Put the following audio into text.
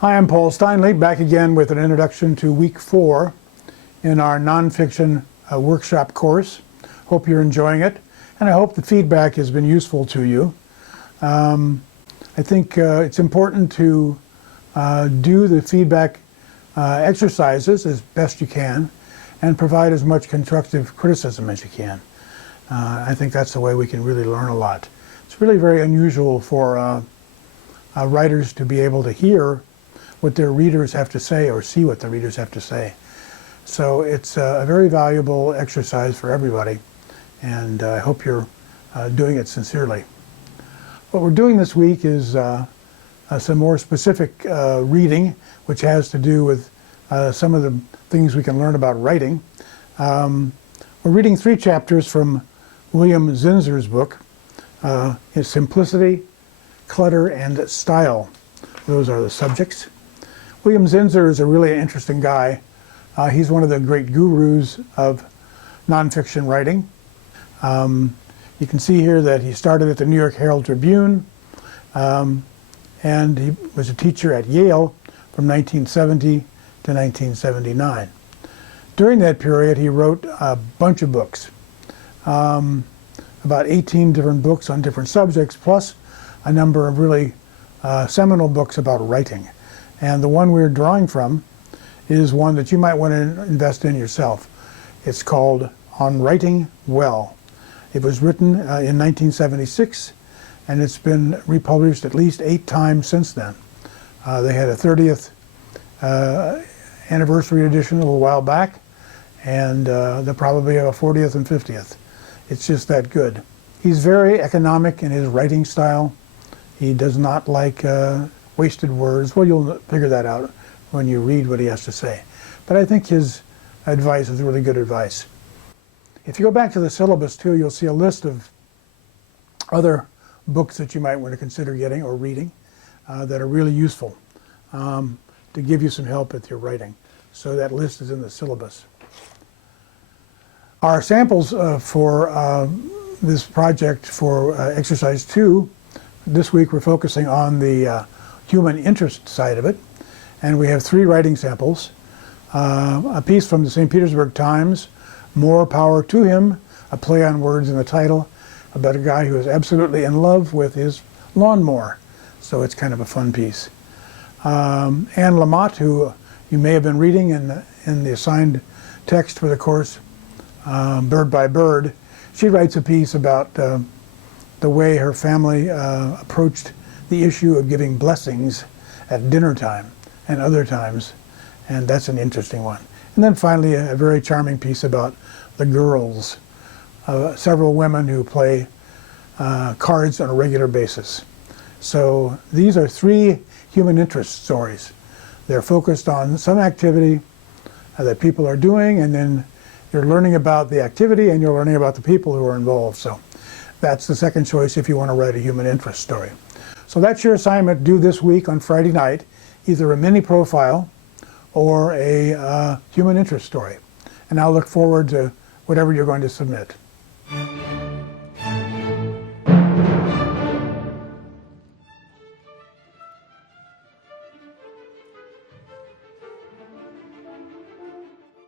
Hi, I'm Paul Steinle, back again with an introduction to week 4 in our nonfiction workshop course. Hope you're enjoying it, and I hope the feedback has been useful to you. I think it's important to do the feedback exercises as best you can and provide as much constructive criticism as you can. I think that's the way we can really learn a lot. It's really very unusual for writers to be able to hear what their readers have to say or see what the readers have to say. So it's a very valuable exercise for everybody, and I hope you're doing it sincerely. What we're doing this week is some more specific reading, which has to do with some of the things we can learn about writing. We're reading 3 chapters from William Zinsser's book, Simplicity, Clutter, and Style. Those are the subjects. William Zinsser is a really interesting guy. He's one of the great gurus of nonfiction writing. You can see here that he started at the New York Herald Tribune, and he was a teacher at Yale from 1970 to 1979. During that period, he wrote a bunch of books, about 18 different books on different subjects, plus a number of really seminal books about writing. And the one we're drawing from is one that you might want to invest in yourself. It's called On Writing Well. It was written in 1976, and it's been republished at least 8 times since then. They had a 30th anniversary edition a little while back, and they'll probably have a 40th and 50th. It's just that good. He's very economic in his writing style. He does not like wasted words. Well, you'll figure that out when you read what he has to say. But I think his advice is really good advice. If you go back to the syllabus too, you'll see a list of other books that you might want to consider getting or reading that are really useful to give you some help with your writing. So that list is in the syllabus. Our samples for this project for exercise 2, this week we're focusing on the human interest side of it, and we have 3 writing samples. A piece from the St. Petersburg Times, More Power to Him, a play on words in the title, about a guy who is absolutely in love with his lawnmower. So it's kind of a fun piece. Anne Lamott, who you may have been reading in the assigned text for the course, Bird by Bird, she writes a piece about the way her family approached the issue of giving blessings at dinner time and other times, and that's an interesting one. And then finally a very charming piece about the girls, several women who play cards on a regular basis. So these are 3 human interest stories. They're focused on some activity that people are doing, and then you're learning about the activity and you're learning about the people who are involved. So that's the second choice if you want to write a human interest story. So that's your assignment due this week on Friday night, either a mini profile or a human interest story. And I'll look forward to whatever you're going to submit.